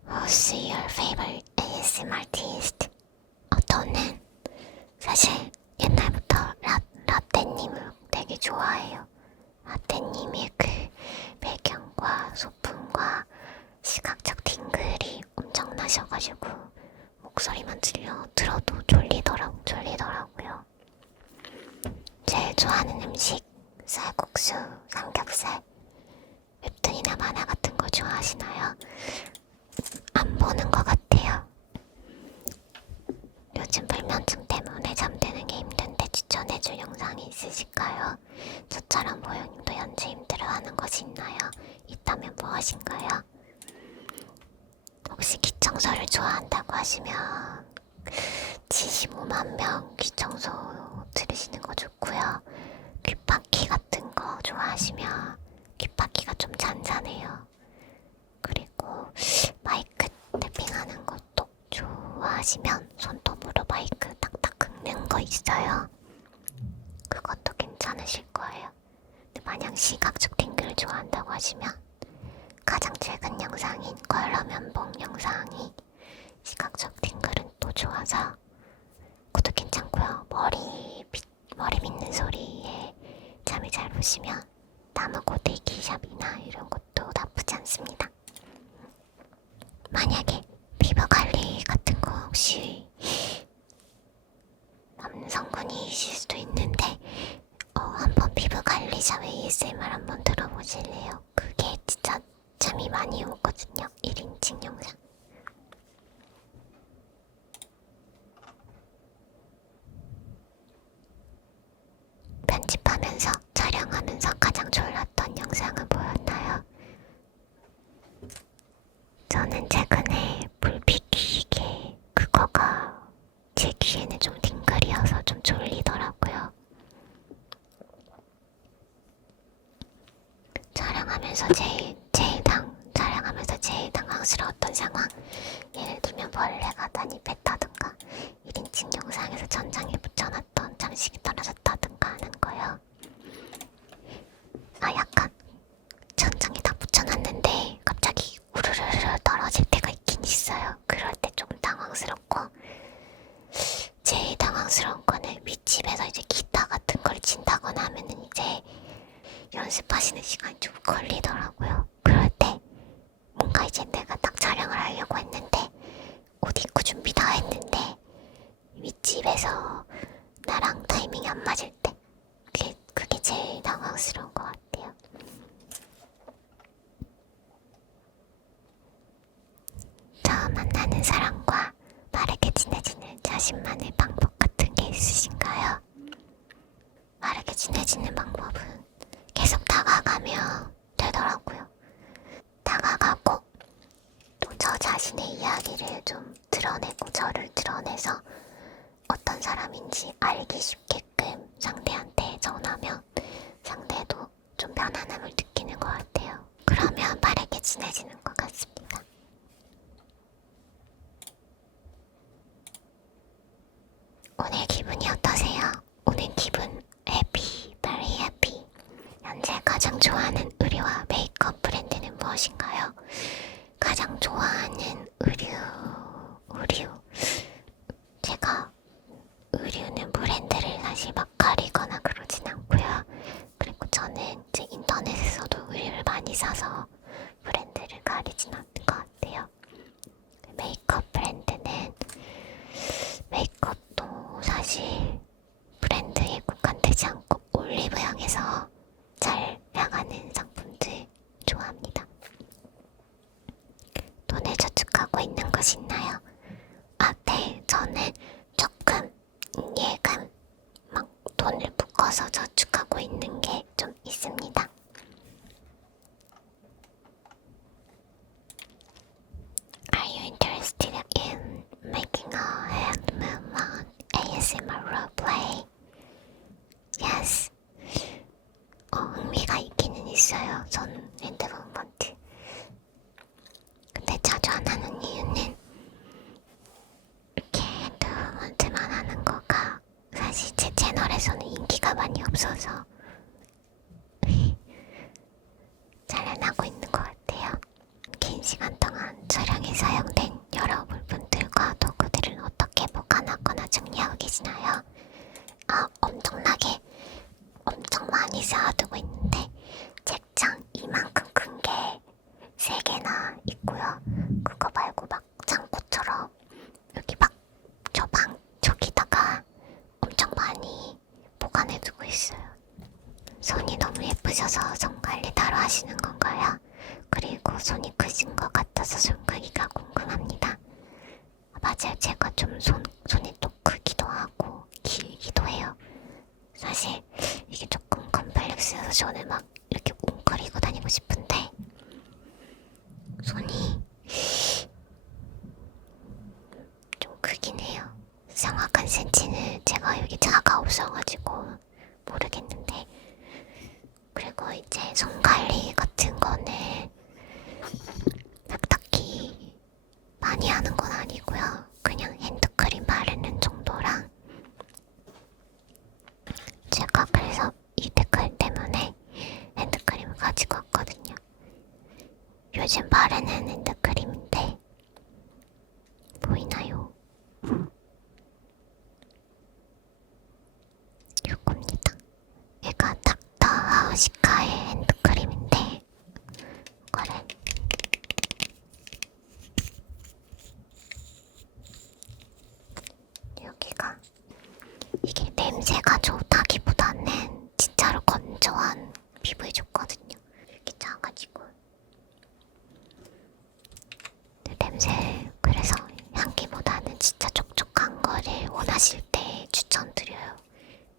Who's your favorite ASMR artist? 저는 사실 옛날부터 라떼님을 되게 좋아해요. 라떼님의 그 배경과 소품과 시각적 팅글이 엄청나셔가지고 목소리만 들어도 졸리더라고요. 제일 좋아하는 음식 쌀국수, 삼겹살. 웹툰이나 만화 같은 거 좋아하시나요? 안 보는 것 같아요. 요즘 불면증 때문에 잠드는 게 힘든데 추천해줄 영상이 있으실까요? 저처럼 보영님도 연주 힘들어하는 것이 있나요? 있다면 무엇인가요? 혹시 귀청소를 좋아한다고 하시면 75만 명 귀청소 들으시는 거 좋고요. 귓바퀴 같은 거 좋아하시면 귓바퀴가 좀 잔잔해요. 그리고 마이크 탭핑하는 것도 좋아하시면 손톱으로 마이크 딱딱 긁는 거 있어요. 그것도 괜찮으실 거예요. 근데 만약 시각적 팅글을 좋아한다고 하시면 가장 최근 영상인 컬러면봉 영상이 시각적 팅글은 또 좋아서 그것도 괜찮고요. 머리 빗는 소리에 잠이 잘 오시면 나무 고데기 샵이나 이런 것도 나쁘지 않습니다. 만약에 피부 관리 같은 거 혹시 남성분이실 수도 있는데 한번 피부 관리샵 ASMR 한번 들어보실래요? 그게 진짜 잠이 많이 오거든요. 1인칭 영상. 편집하면서 촬영하면서 가장 졸랐던 영상은 뭐였나요? 저는 최근에 불빛기계 그거가 제 귀에는 좀 팅글이어서 좀 졸리더라고요. 촬영하면서 제일 당황스러웠던 상황. 예를 들면 벌레가 난입 했다든가 1인칭 영상에서 천장에 붙여놨던 장식이 떨어졌다든가 하는 거요. 약간 천장에 다 붙여놨는데 갑자기 우르르르 떨어질 때가 있긴 있어요. 그럴 때 좀 당황스럽고, 제일 당황스러운 거는 윗집에서 이제 기타 같은 걸 친다거나 하면은 이제 연습하시는 시간이 좀 걸리더라고요. 그럴 때 뭔가 이제 내가 딱 촬영을 하려고 했는데 옷 입고 준비 다 했는데 윗집에서 나랑 타이밍이 안 맞을 때 그게 제일 당황스러운 것 같아요. 처음 만나는 사람과 빠르게 친해지는 자신만의 방법 같은 게 있으신가요? 빠르게 친해지는 방법은 계속 다가가면 되더라고요. 다가가고 또 저 자신의 이야기를 좀 드러내고 저를 드러내서 어떤 사람인지 알기 쉽게끔 상대한테 전하면 상대도 좀 편안함을 느끼는 것 같아요. 그러면 빠르게 친해지는 것 같습니다. 오늘 기분이 어떠세요? 오늘 기분 해피, very happy. 현재 가장 좋아하는 의류와 메이크업 브랜드는 무엇인가요? 가장 좋아하는 의류. 제가 의류는 브랜드를 사실 막 가리거나 그러진 않고요. 그리고 저는 이제 인터넷에서도 의류를 많이 사서 브랜드를 가리진 않는 것 같아요. 메이크업 브랜드는 메이크업도 사실 브랜드에 국한되지 않고 올리브영에서 잘 나가는 상품들 좋아합니다. 돈을 저축하고 있는 것이 있나요? 네, 저는 조금 예금 막 돈을 묶어서 저축하고 있는 게 좀 있습니다. Are you interested in making a hand movement ASMR roleplay? Yes. 흥미가 있기는 있어요. 전 핸드 무브먼트. 근데 자주 안 하는 이유는 이렇게 핸드 무브먼트만 하는 거가 사실 제 채널에서는 인기가 많이 없어서 잘 안 하고 있는 것 같아요. 긴 시간 동안 촬영에 사용된 여러 물품들과 도구들을 어떻게 보관하거나 정리하고 계시나요? 엄청 많이 쌓아두고 있는데 책장 이만큼 큰 게 3개나 있고요. 그거 말고 막 창고처럼 여기 막 저기다가 엄청 많이 보관해두고 있어요. 손이 너무 예쁘셔서 손 관리 따로 하시는 건가요? 그리고 손이 크신 것 같아서 손 크기가 궁금합니다. 맞아요. 제가 좀 손이 또 크기도 하고 길기도 해요. 사실 이게 조금 컴플렉스여서 저는 막 이렇게 웅크리고 다니고 싶은데 손이 좀 크긴 해요. 정확한 센치는 제가 여기 자가 없어가지고 모르겠는데, 그리고 이제 손 관리 같은 거는 딱히 많이 하는 건 아니고요. 그냥 핸드크림 바르는 정도랑, 제가 그래서 이 댓글 때문에 핸드크림을 가지고 왔거든요. 요 요즘 바르는 핸드크림인데 보이나요? 이겁니다. 얘가 닥터 하우시카의 핸드크림인데 이거를 여기가 이게 냄새가 좋다기보다는 진짜로 건조한 피부에 좋거든요. 이렇게 짜가지고 냄새, 그래서 향기보다는 진짜 촉촉한 거를 원하실 때 추천드려요.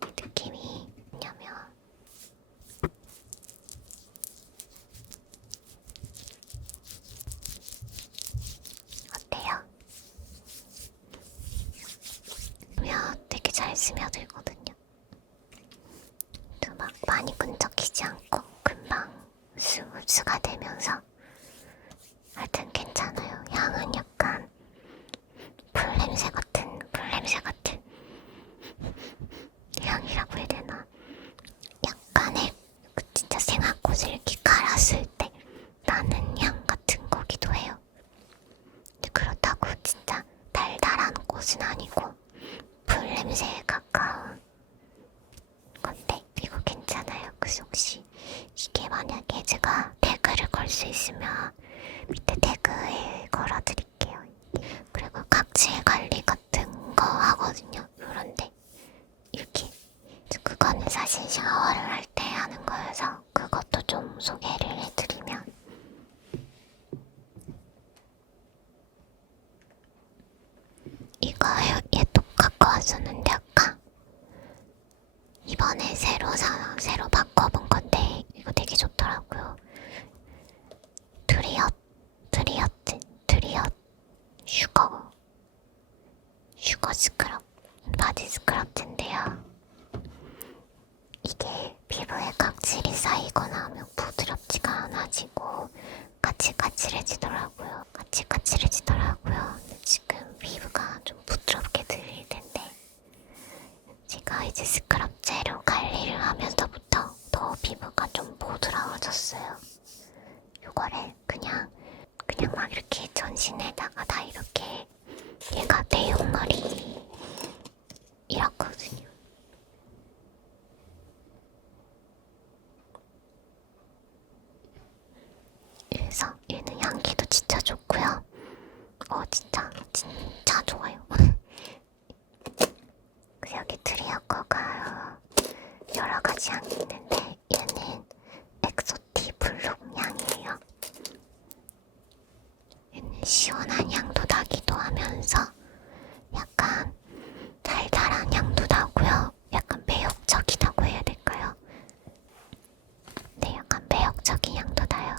이 느낌이 뭐냐면 어때요? 되게 잘 스며들거든요. 또 막 많이 끈적이지 않고 금방 흡수가 되면서 하여튼 괜찮아요. 향은 약간 풀냄새 같은 향이라고 해야 되나? 약간의 진짜 생화꽃을 이렇게 갈았을 때 나는 향 같은 거기도 해요. 근데 그렇다고 진짜 달달한 꽃은 아니고 풀냄새에 가까운 건데 이거 괜찮아요. 그래서 혹시 이게 만약에 제가 태그를 걸 수 있으면 밑에 태그에 걸어드릴게요. 그리고 각질 관리 같은 거 하거든요. 요런데 이렇게 그거는 사실 샤워를 할 때 하는 거여서 그것도 좀 소개를 해드리면 이거 얘도 갖고 왔었는데 아까 이번에 새로 바꿔본 건데 이거 되게 좋더라고요. 드리엇 슈거 스크럽 바디 스크럽인데요. 이게 피부에 각질이 쌓이거나 하면 부드럽지가 않아지고 까칠까칠해지더라고요. 근데 지금 피부가 좀 부드럽게 들릴 텐데 제가 이제 스크럽제로 관리를 하면서부터 더 피부가 좀 부드러워졌어요. 요거를 그냥 막 이렇게 전신에다가 다 이렇게 얘가 내용물이 이렇거든요. 그래서 얘는 향기도 진짜 좋고요. 진짜 좋아요. 여기 트리아커가 여러 가지 향이 있는데 얘는 엑소티 블록 향이에요. 얘는 시원한 향도 나기도 하면서 약간 달달한 향도 나고요. 약간 매혹적이라고 해야 될까요? 네, 약간 매혹적인 향도 나요.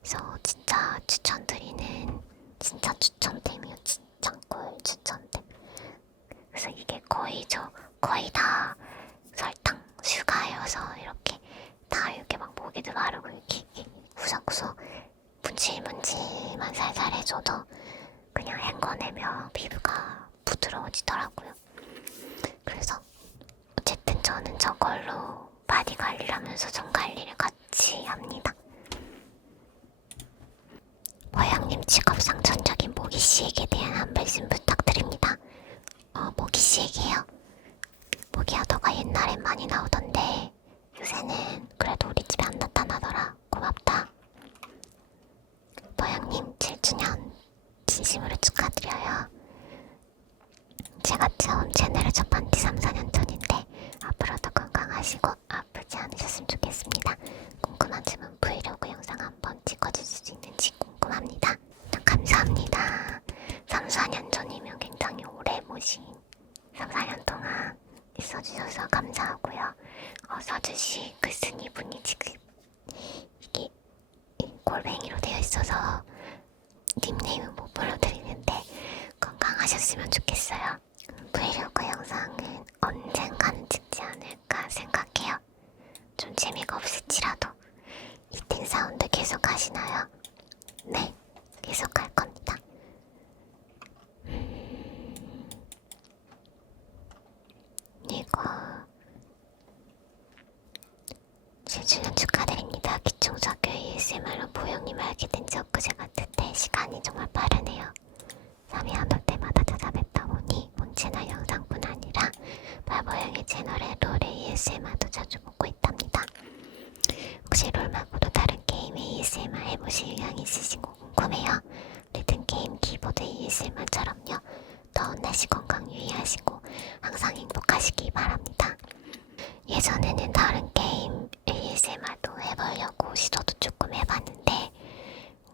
그래서 진짜 추천드리는 진짜 추천템이요. 진짜 꿀 추천템. 그래서 이게 거의 다 설탕 슈가여서 이렇게 다 이렇게 막 목에도 바르고 이렇게 구석구석 문질문질만 살살 해줘도 그냥 헹궈내면 피부가 부드러워지더라고요. 그래서 어쨌든 저는 저걸로 바디 관리를 하면서 전 관리를 같이 합니다. 모양님 직업상 전적인 모기씨에게 대한 한 말씀 부탁드립니다. 모기씨에게요. 모기하더가 옛날엔 많이 나오던데 요새는 그래도 우리 집에 안 나타나더라. 고맙다. 모양님 7주년 진심으로 축하드려요. 제가 처음 채널을 접한 지 3-4년 전인데 앞으로도 건강하시고 아프지 않으셨으면 좋겠습니다. 궁금한 점은 브이로그 영상 한번 찍어주실 수 있는지 궁금합니다. 감사합니다. 3-4년 전이면 굉장히 오래 모신 3-4년 동안 있어주셔서 감사하고요. 서주씨 글쓴이 분이 지금 이게 골뱅이로 되어 있어서 닉네임은 못 불러드리는데 건강하셨으면 좋겠어요. 브이로그 영상은 언젠가는 찍지 않을까 생각해요. 좀 재미가 없을지라도. 이팅 사운드 계속 하시나요? 네, 계속 할 겁니다. 이거 7주년 축하드립니다. 기총사교 ASMR로 보여 모형님 알게 된지 엊그제 같은데 시간이 정말 빠르네요. 잠이 안 올 때마다 찾아뵙다 보니 본 채널 영상뿐 아니라 말모형의 채널에 롤 ASMR도 자주 보고 있답니다. 혹시 롤 말고도 다른 게임 ASMR 해보실 의향이 있으신 거 궁금해요. 리듬게임 키보드 ASMR처럼요. 더운 날씨 건강 유의하시고 항상 행복하시기 바랍니다. 예전에는 다른 게임 ASMR도 해보려고 시도도 조금 해봤는데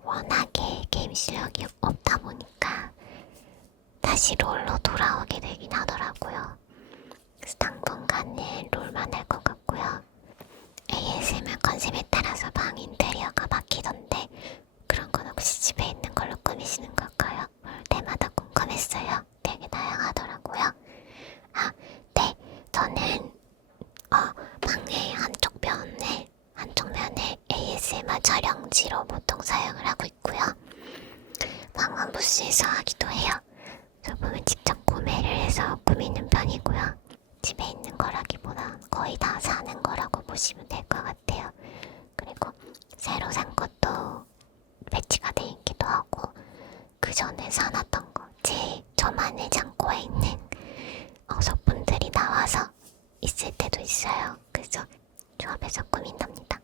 워낙에 게임 실력이 없다 보니까 다시 롤로 돌아오게 되긴 하더라고요. 그래서 당분간은 롤만 할 것 같고요. ASMR 컨셉에 따라서 방 인테리어가 바뀌던데 그런 건 혹시 집에 있는 걸로 꾸미시는 걸까요? 볼 때마다 궁금했어요. 되게 다양하더라고요. 아, 네. 저는 방의 한쪽 면에 ASMR 촬영지로 보통 사용을 하고 있고요. 방문 부스에서 하기도 해요. 제품은 직접 구매를 해서 꾸미는 편이고요. 집에 있는 거라기보다 거의 다 사는 거라고 보시면 될 것 같아요. 그리고 새로 산 것도 배치가 돼 있기도 하고 그 전에 사놨던 거, 저만의 창고에 있는 소품들이 나와서 있을 때도 있어요. 그래서 조합해서 꾸민답니다.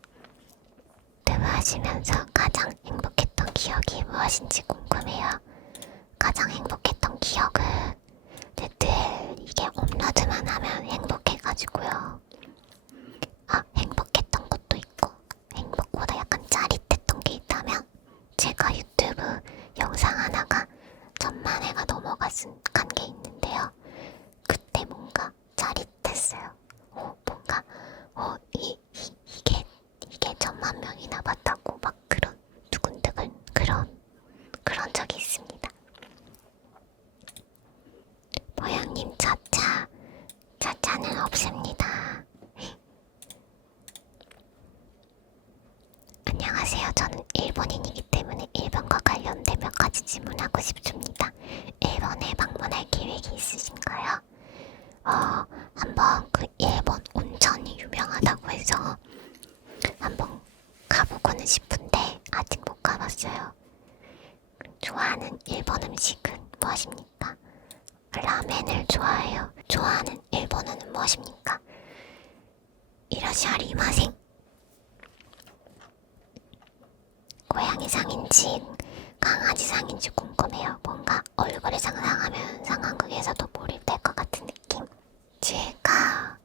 유튜브 하시면서 가장 행복했던 기억이 무엇인지 궁금해요. 가장 행복했던 기억은 늘 이게 업로드만 하면 행복해가지고요. 행복했던 것도 있고 행복보다 약간 짜릿했던 게 있다면 제가 유튜브 영상 하나가 10,000회가 넘어간 게 있는데요. 그때 뭔가 짜릿했어요. 뭔가 이게 10,000,000명이나 봤다고 막 그런 두근두근 그런 적이 있습니다. 모양님 차차는 없습니다. 안녕하세요. 저는 일본인이기 때문에 일본과 관련된 몇 가지 질문하고 싶습니다. 일본에 방문할 계획이 있으신가요? 한번 그 일본 온천이 유명하다고 해서 한번 가보고는 싶은데 아직 못 가봤어요. 좋아하는 일본 음식은 무엇입니까? 라멘을 좋아해요. 좋아하는 일본어는 무엇입니까? 이라시아리마생. 고양이 상인지 강아지 상인지 궁금해요. 뭔가 얼굴을 상상하면 상황극에서도 몰입될 것 같은 느낌. 제가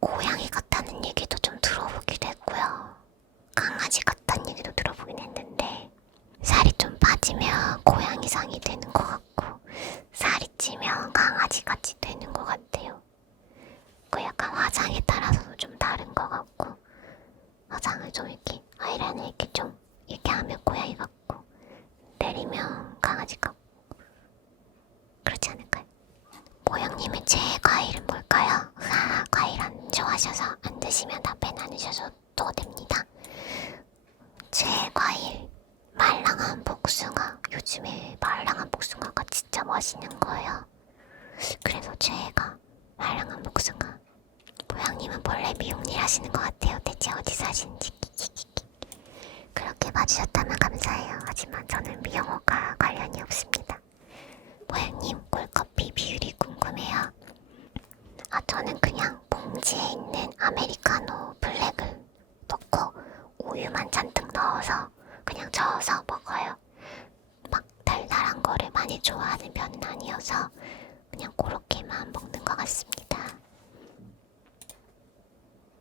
고양이 같다는 얘기도 좀 들어보기도 했고요. 강아지 같다는 얘기도 들어보긴 했는데 살이 좀 빠지면 고양이상이 되는 것 같고 살이 찌면 강아지같이 되는 것 같아요. 그 약간 화장에 따라서도 좀 다른 것 같고 화장을 좀 이렇게 아이라인을 이렇게 하면 고양이 같고 내리면 강아지 같고 그렇지 않을까요? 모형님의 최애 과일은 뭘까요? 과일 안 좋아하셔서 안 드시면 답변 안 해주셔도 됩니다. 최애 과일 말랑한 복숭아. 요즘에 말랑한 복숭아가 진짜 맛있는 거예요. 그래서 최애가 말랑한 복숭아. 모양님은 본래 미용일 하시는 것 같아요. 대체 어디 사시는지. 그렇게 봐주셨다면 감사해요. 하지만 저는 미용과 관련이 없습니다. 모양님 꿀커피 비율이 궁금해요. 저는 그냥 봉지에 있는 아메리카노 블랙을 넣고 우유만 잔뜩 넣어서 그냥 저어서 먹어요. 막 달달한 거를 많이 좋아하는 편은 아니어서 그냥 그렇게만 먹는 것 같습니다.